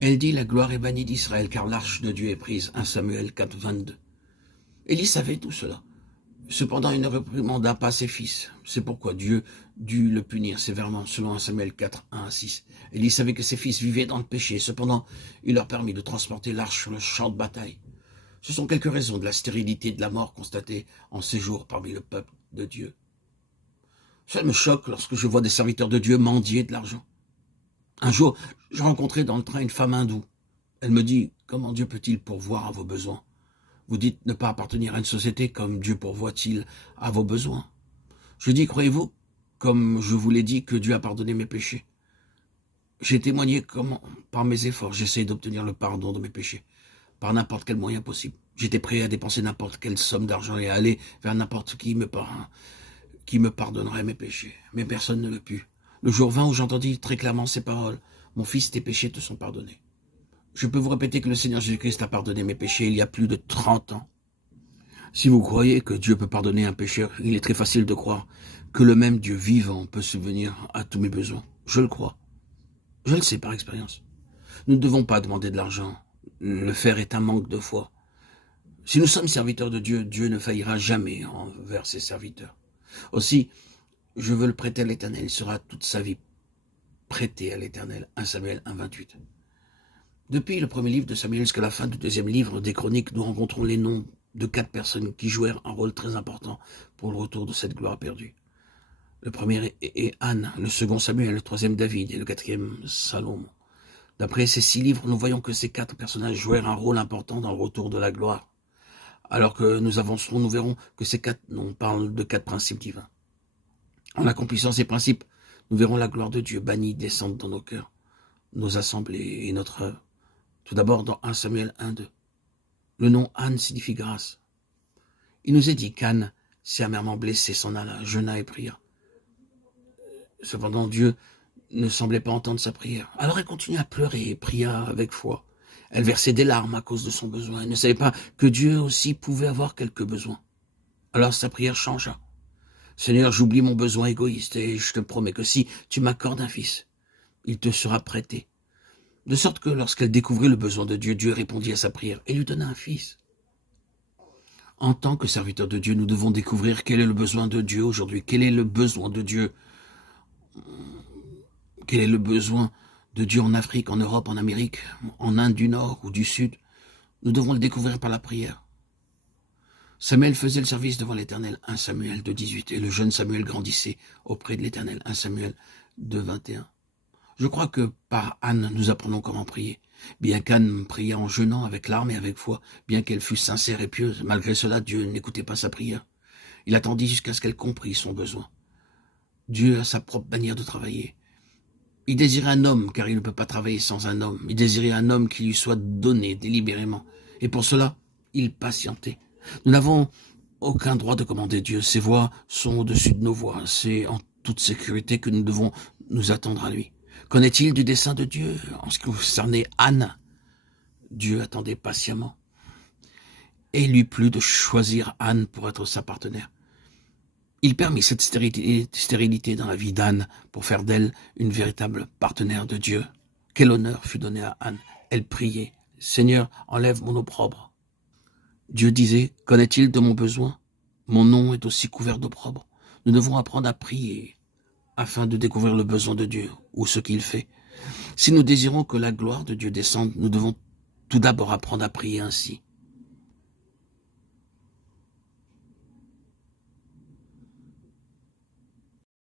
Elle dit, la gloire est bannie d'Israël, car l'arche de Dieu est prise. 1 Samuel 4, 22. Élie savait tout cela. Cependant, il ne réprimanda pas ses fils. C'est pourquoi Dieu dut le punir sévèrement, selon 1 Samuel 4, 1 à 6. Élie savait que ses fils vivaient dans le péché. Cependant, il leur permit de transporter l'arche sur le champ de bataille. Ce sont quelques raisons de la stérilité de la mort constatée en séjour parmi le peuple de Dieu. Cela me choque lorsque je vois des serviteurs de Dieu mendier de l'argent. Un jour, j'ai rencontré dans le train une femme hindoue. Elle me dit, comment Dieu peut-il pourvoir à vos besoins? Vous dites ne pas appartenir à une société, comme Dieu pourvoit-il à vos besoins? Je dis, croyez-vous, comme je vous l'ai dit, que Dieu a pardonné mes péchés? J'ai témoigné comment, par mes efforts, j'essaie d'obtenir le pardon de mes péchés, par n'importe quel moyen possible. J'étais prêt à dépenser n'importe quelle somme d'argent et à aller vers n'importe qui me pardonnerait mes péchés. Mais personne ne le put. Le jour vint où j'entendis très clairement ces paroles, mon fils, tes péchés te sont pardonnés. Je peux vous répéter que le Seigneur Jésus-Christ a pardonné mes péchés il y a plus de 30 ans. Si vous croyez que Dieu peut pardonner un pécheur, il est très facile de croire que le même Dieu vivant peut subvenir à tous mes besoins. Je le crois. Je le sais par expérience. Nous ne devons pas demander de l'argent. Le faire est un manque de foi. Si nous sommes serviteurs de Dieu, Dieu ne faillira jamais envers ses serviteurs. Aussi, je veux le prêter à l'Éternel. Il sera toute sa vie prêté à l'Éternel. 1 Samuel 1, 28. Depuis le premier livre de Samuel jusqu'à la fin du deuxième livre des Chroniques, nous rencontrons les noms de 4 personnes qui jouèrent un rôle très important pour le retour de cette gloire perdue. Le premier est Anne, le second Samuel, le troisième David et le quatrième Salomon. D'après ces 6 livres, nous voyons que ces 4 personnages jouèrent un rôle important dans le retour de la gloire. Alors que nous avancerons, nous verrons que ces 4 noms parlent de 4 principes divins. En accomplissant ces principes, nous verrons la gloire de Dieu bannie descendre dans nos cœurs, nos assemblées et notre œuvre. Tout d'abord dans 1 Samuel 1, 2. Le nom Anne signifie grâce. Il nous est dit qu'Anne, si amèrement blessée, s'en alla, jeûna et pria. Cependant, Dieu ne semblait pas entendre sa prière. Alors elle continua à pleurer et pria avec foi. Elle versait des larmes à cause de son besoin. Elle ne savait pas que Dieu aussi pouvait avoir quelques besoins. Alors sa prière changea. Seigneur, j'oublie mon besoin égoïste et je te promets que si tu m'accordes un fils, il te sera prêté. De sorte que lorsqu'elle découvrit le besoin de Dieu, Dieu répondit à sa prière et lui donna un fils. En tant que serviteur de Dieu, nous devons découvrir quel est le besoin de Dieu aujourd'hui. Quel est le besoin de Dieu? Quel est le besoin de Dieu en Afrique, en Europe, en Amérique, en Inde du Nord ou du Sud? Nous devons le découvrir par la prière. Samuel faisait le service devant l'Éternel, 1 Samuel 2, 18, et le jeune Samuel grandissait auprès de l'Éternel, 1 Samuel 2, 21. Je crois que par Anne, nous apprenons comment prier. Bien qu'Anne pria en jeûnant avec larmes et avec foi, bien qu'elle fût sincère et pieuse, malgré cela, Dieu n'écoutait pas sa prière. Il attendit jusqu'à ce qu'elle comprît son besoin. Dieu a sa propre manière de travailler. Il désirait un homme, car il ne peut pas travailler sans un homme. Il désirait un homme qui lui soit donné délibérément. Et pour cela, il patientait. Nous n'avons aucun droit de commander Dieu. Ses voix sont au-dessus de nos voix. C'est en toute sécurité que nous devons nous attendre à lui. Connaît-il du dessein de Dieu en ce qui concernait Anne? Dieu attendait patiemment. Et il lui plut de choisir Anne pour être sa partenaire. Il permit cette stérilité dans la vie d'Anne pour faire d'elle une véritable partenaire de Dieu. Quel honneur fut donné à Anne. Elle priait, « Seigneur, enlève mon opprobre. » Dieu disait, « Connaît-il de mon besoin? Mon nom est aussi couvert d'opprobre. » Nous devons apprendre à prier afin de découvrir le besoin de Dieu ou ce qu'il fait. Si nous désirons que la gloire de Dieu descende, nous devons tout d'abord apprendre à prier ainsi.